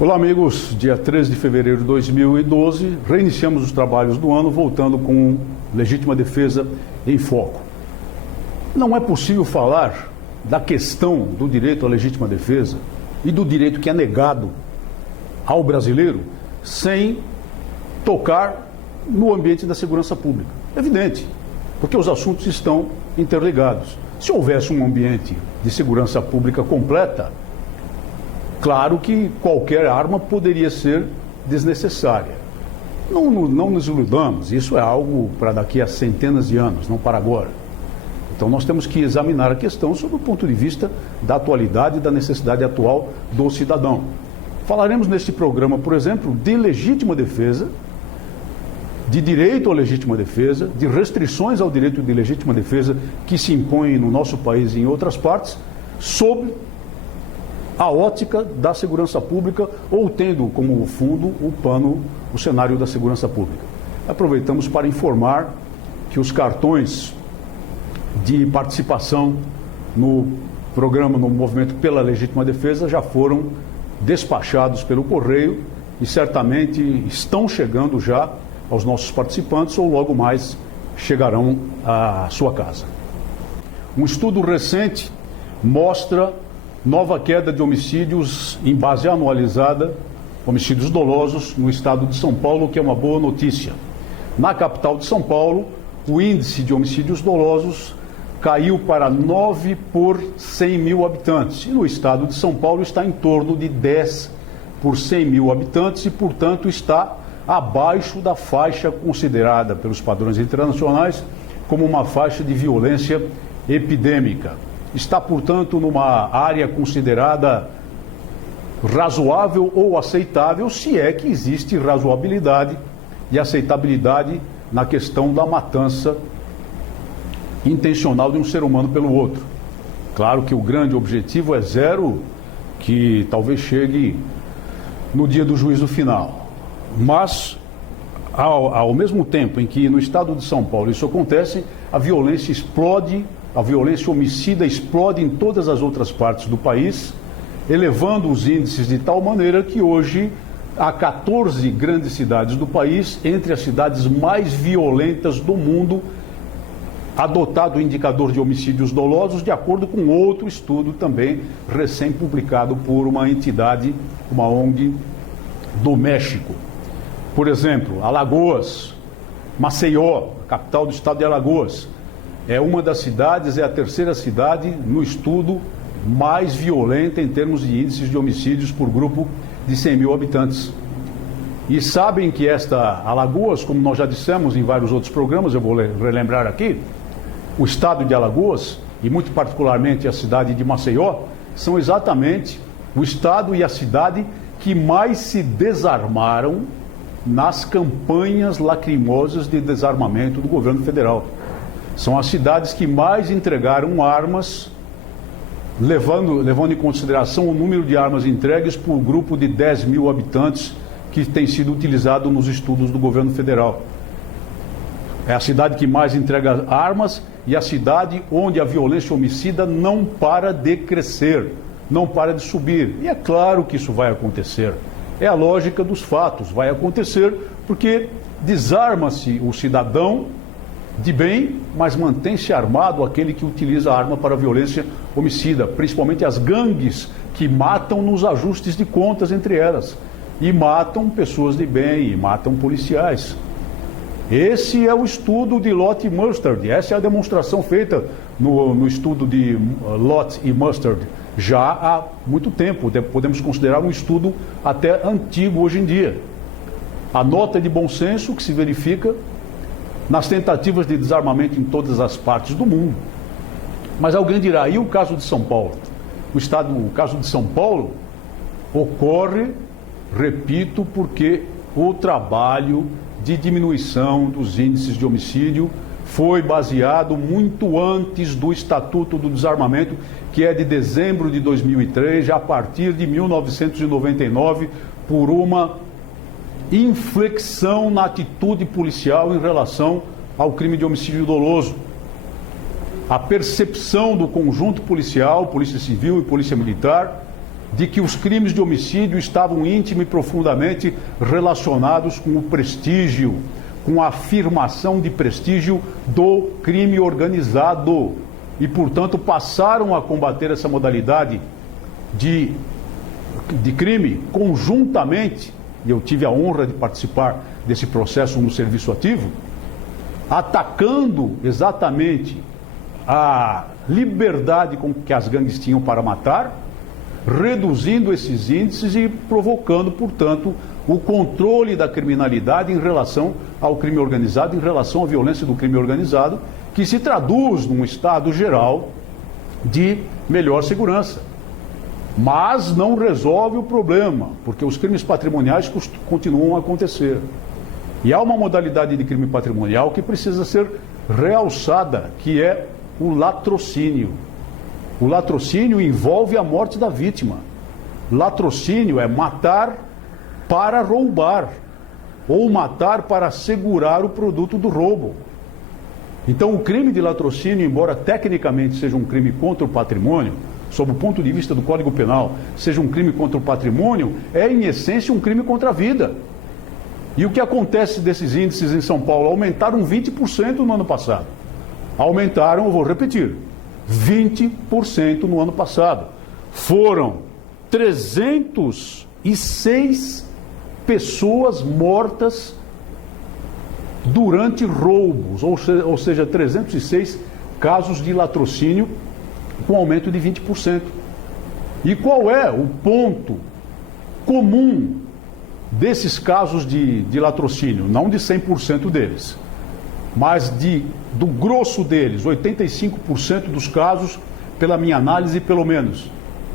Olá, amigos. Dia 13 de fevereiro de 2012, reiniciamos os trabalhos do ano, voltando com legítima defesa em foco. Não é possível falar da questão do direito à legítima defesa e do direito que é negado ao brasileiro sem tocar no ambiente da segurança pública. É evidente, porque os assuntos estão interligados. Se houvesse um ambiente de segurança pública completa, claro que qualquer arma poderia ser desnecessária. Não nos iludamos, isso é algo para daqui a centenas de anos, não para agora. Então nós temos que examinar a questão sob o ponto de vista da atualidade e da necessidade atual do cidadão. Falaremos neste programa, por exemplo, de legítima defesa, de direito à legítima defesa, de restrições ao direito de legítima defesa que se impõem no nosso país e em outras partes, sob a ótica da segurança pública ou tendo como fundo o cenário da segurança pública. Aproveitamos para informar que os cartões de participação no programa, no movimento pela legítima defesa, já foram despachados pelo correio e certamente estão chegando já aos nossos participantes ou logo mais chegarão à sua casa. Um estudo recente mostra nova queda de homicídios em base anualizada, homicídios dolosos no estado de São Paulo, que é uma boa notícia. Na capital de São Paulo, o índice de homicídios dolosos caiu para 9 por 100 mil habitantes. E no estado de São Paulo está em torno de 10 por 100 mil habitantes e, portanto, está abaixo da faixa considerada pelos padrões internacionais como uma faixa de violência epidêmica. Está, portanto, numa área considerada razoável ou aceitável, se é que existe razoabilidade e aceitabilidade na questão da matança intencional de um ser humano pelo outro. Claro que o grande objetivo é zero, que talvez chegue no dia do juízo final. Mas, ao mesmo tempo em que no estado de São Paulo isso acontece, a violência explode. A violência homicida explode em todas as outras partes do país, elevando os índices de tal maneira que hoje há 14 grandes cidades do país, entre as cidades mais violentas do mundo, adotado o indicador de homicídios dolosos, de acordo com outro estudo também recém-publicado por uma entidade, uma ONG do México. Por exemplo, Alagoas, Maceió, capital do estado de Alagoas, é uma das cidades, é a terceira cidade no estudo mais violenta em termos de índices de homicídios por grupo de 100 mil habitantes. E sabem que esta Alagoas, como nós já dissemos em vários outros programas, eu vou relembrar aqui, o estado de Alagoas, e muito particularmente a cidade de Maceió, são exatamente o estado e a cidade que mais se desarmaram nas campanhas lacrimosas de desarmamento do governo federal. São as cidades que mais entregaram armas, levando em consideração o número de armas entregues por grupo de 10 mil habitantes que tem sido utilizado nos estudos do governo federal. É a cidade que mais entrega armas e a cidade onde a violência homicida não para de crescer, não para de subir. E é claro que isso vai acontecer. É a lógica dos fatos. Vai acontecer porque desarma-se o cidadão de bem, mas mantém-se armado aquele que utiliza a arma para a violência homicida, principalmente as gangues que matam nos ajustes de contas entre elas, e matam pessoas de bem, e matam policiais. Esse é o estudo de Lott e Mustard, essa é a demonstração feita no estudo de Lott e Mustard, já há muito tempo, podemos considerar um estudo até antigo hoje em dia. A nota de bom senso que se verifica nas tentativas de desarmamento em todas as partes do mundo. Mas alguém dirá, e o caso de São Paulo? O caso de São Paulo ocorre, repito, porque o trabalho de diminuição dos índices de homicídio foi baseado muito antes do Estatuto do Desarmamento, que é de dezembro de 2003, já a partir de 1999, por uma inflexão na atitude policial em relação ao crime de homicídio doloso. A percepção do conjunto policial, Polícia Civil e Polícia Militar, de que os crimes de homicídio estavam íntimos e profundamente relacionados com o prestígio, com a afirmação de prestígio do crime organizado. E, portanto, passaram a combater essa modalidade de crime conjuntamente, e eu tive a honra de participar desse processo no serviço ativo, atacando exatamente a liberdade com que as gangues tinham para matar, reduzindo esses índices e provocando, portanto, o controle da criminalidade em relação ao crime organizado, em relação à violência do crime organizado, que se traduz num estado geral de melhor segurança. Mas não resolve o problema, porque os crimes patrimoniais continuam a acontecer. E há uma modalidade de crime patrimonial que precisa ser realçada, que é o latrocínio. O latrocínio envolve a morte da vítima. Latrocínio é matar para roubar, ou matar para assegurar o produto do roubo. Então, o crime de latrocínio, embora tecnicamente seja um crime contra o patrimônio, sob o ponto de vista do Código Penal, seja um crime contra o patrimônio, é em essência um crime contra a vida. E o que acontece desses índices em São Paulo? Aumentaram 20% no ano passado. Aumentaram, eu vou repetir, 20% no ano passado. Foram 306 pessoas mortas durante roubos, ou seja, 306 casos de latrocínio com aumento de 20%. E qual é o ponto comum desses casos de latrocínio? Não de 100% deles, mas do grosso deles, 85% dos casos, pela minha análise pelo menos,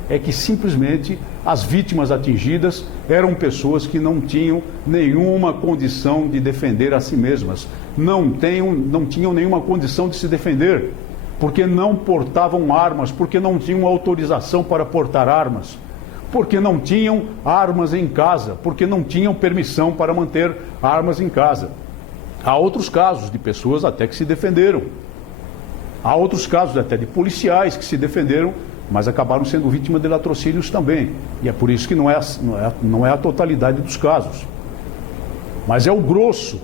é que simplesmente as vítimas atingidas eram pessoas que não tinham nenhuma condição de defender a si mesmas, não tinham nenhuma condição de se defender, porque não portavam armas, porque não tinham autorização para portar armas, porque não tinham armas em casa, porque não tinham permissão para manter armas em casa. Há outros casos de pessoas até que se defenderam. Há outros casos até de policiais que se defenderam, mas acabaram sendo vítimas de latrocínios também. E é por isso que não é a totalidade dos casos. Mas é o grosso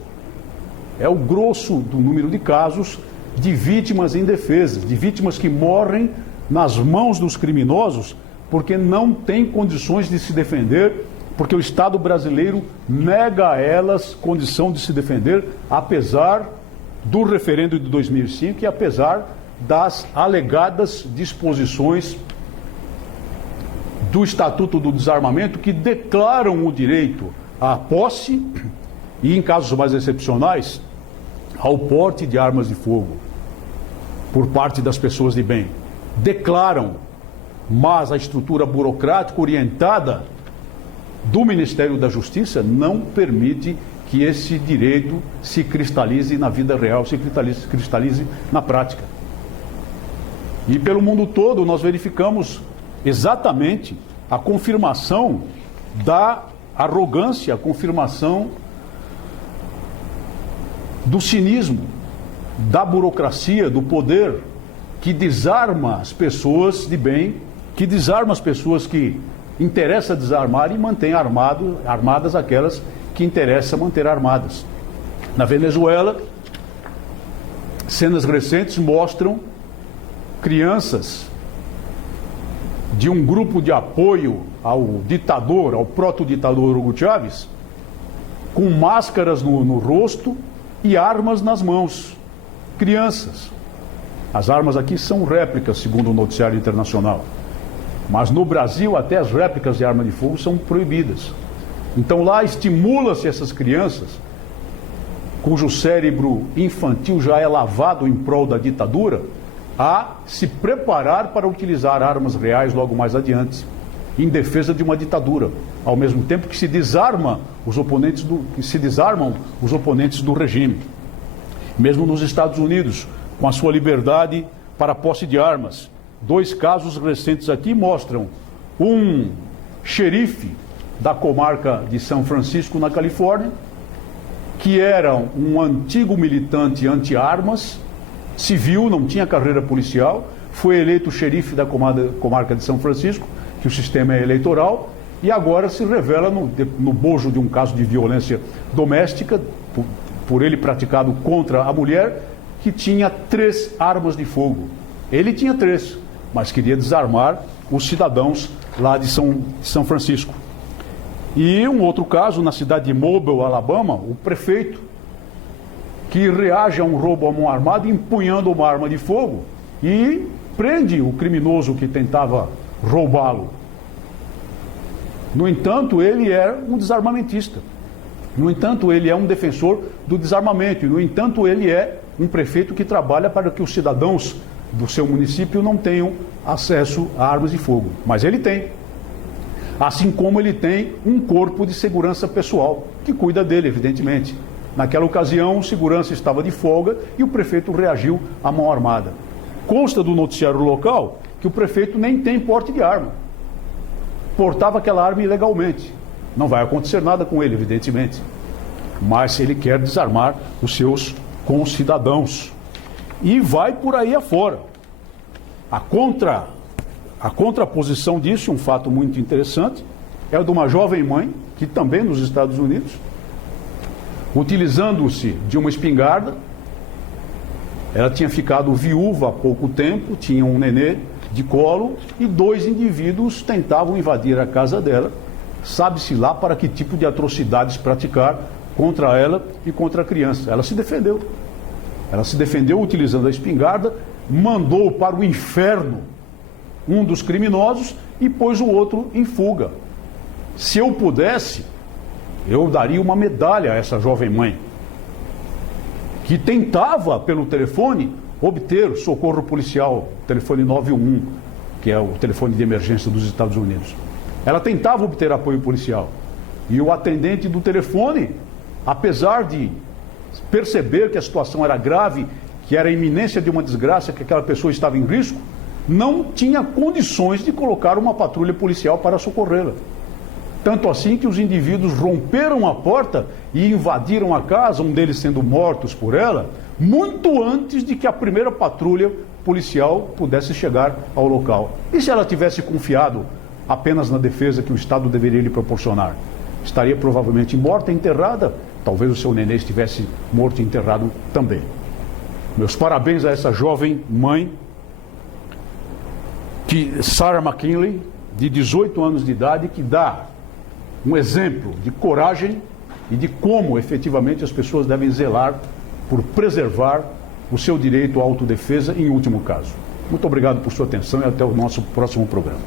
do número de casos de vítimas indefesas, de vítimas que morrem nas mãos dos criminosos porque não têm condições de se defender, porque o Estado brasileiro nega a elas condição de se defender, apesar do referendo de 2005 e apesar das alegadas disposições do Estatuto do Desarmamento que declaram o direito à posse e, em casos mais excepcionais, ao porte de armas de fogo por parte das pessoas de bem. Declaram, mas a estrutura burocrática orientada do Ministério da Justiça não permite que esse direito se cristalize na vida real, se cristalize na prática. E pelo mundo todo nós verificamos exatamente a confirmação da arrogância, a confirmação do cinismo, da burocracia, do poder, que desarma as pessoas de bem, que desarma as pessoas que interessa desarmar e mantém armadas aquelas que interessa manter armadas. Na Venezuela, cenas recentes mostram crianças de um grupo de apoio ao ditador, ao proto-ditador Hugo Chávez, com máscaras no rosto e armas nas mãos. Crianças. As armas aqui são réplicas, segundo o noticiário internacional. Mas no Brasil, até as réplicas de arma de fogo são proibidas. Então lá estimula-se essas crianças, cujo cérebro infantil já é lavado em prol da ditadura, a se preparar para utilizar armas reais logo mais adiante, em defesa de uma ditadura, ao mesmo tempo que se desarmam os oponentes do regime. Mesmo nos Estados Unidos, com a sua liberdade para a posse de armas. 2 casos recentes aqui mostram um xerife da comarca de São Francisco, na Califórnia, que era um antigo militante anti-armas, civil, não tinha carreira policial, foi eleito xerife da comarca de São Francisco que o sistema é eleitoral, e agora se revela no bojo de um caso de violência doméstica, por ele praticado contra a mulher, que tinha 3 armas de fogo. Ele tinha 3, mas queria desarmar os cidadãos lá de São Francisco. E um outro caso, na cidade de Mobile, Alabama, o prefeito que reage a um roubo à mão armada empunhando uma arma de fogo e prende o criminoso que tentava roubá-lo. No entanto, ele é um desarmamentista. No entanto, ele é um defensor do desarmamento. E, no entanto, ele é um prefeito que trabalha para que os cidadãos do seu município não tenham acesso a armas de fogo. Mas ele tem. Assim como ele tem um corpo de segurança pessoal, que cuida dele, evidentemente. Naquela ocasião, o segurança estava de folga e o prefeito reagiu à mão armada. Consta do noticiário local que o prefeito nem tem porte de arma. Portava aquela arma ilegalmente. Não vai acontecer nada com ele, evidentemente. Mas ele quer desarmar os seus concidadãos. E vai por aí afora. A contraposição disso, um fato muito interessante, é o de uma jovem mãe, que também nos Estados Unidos, utilizando-se de uma espingarda, ela tinha ficado viúva há pouco tempo, tinha um nenê de colo e 2 indivíduos tentavam invadir a casa dela, sabe-se lá para que tipo de atrocidades praticar contra ela e contra a criança. Ela se defendeu. Ela se defendeu utilizando a espingarda, mandou para o inferno um dos criminosos e pôs o outro em fuga. Se eu pudesse, eu daria uma medalha a essa jovem mãe, que tentava, pelo telefone, obter socorro policial, telefone 911, que é o telefone de emergência dos Estados Unidos. Ela tentava obter apoio policial. E o atendente do telefone, apesar de perceber que a situação era grave, que era a iminência de uma desgraça, que aquela pessoa estava em risco, não tinha condições de colocar uma patrulha policial para socorrê-la. Tanto assim que os indivíduos romperam a porta e invadiram a casa, um deles sendo mortos por ela, muito antes de que a primeira patrulha policial pudesse chegar ao local. E se ela tivesse confiado apenas na defesa que o Estado deveria lhe proporcionar? Estaria provavelmente morta e enterrada, talvez o seu nenê estivesse morto e enterrado também. Meus parabéns a essa jovem mãe, Sarah McKinley, de 18 anos de idade, que dá um exemplo de coragem e de como efetivamente as pessoas devem zelar por preservar o seu direito à autodefesa em último caso. Muito obrigado por sua atenção e até o nosso próximo programa.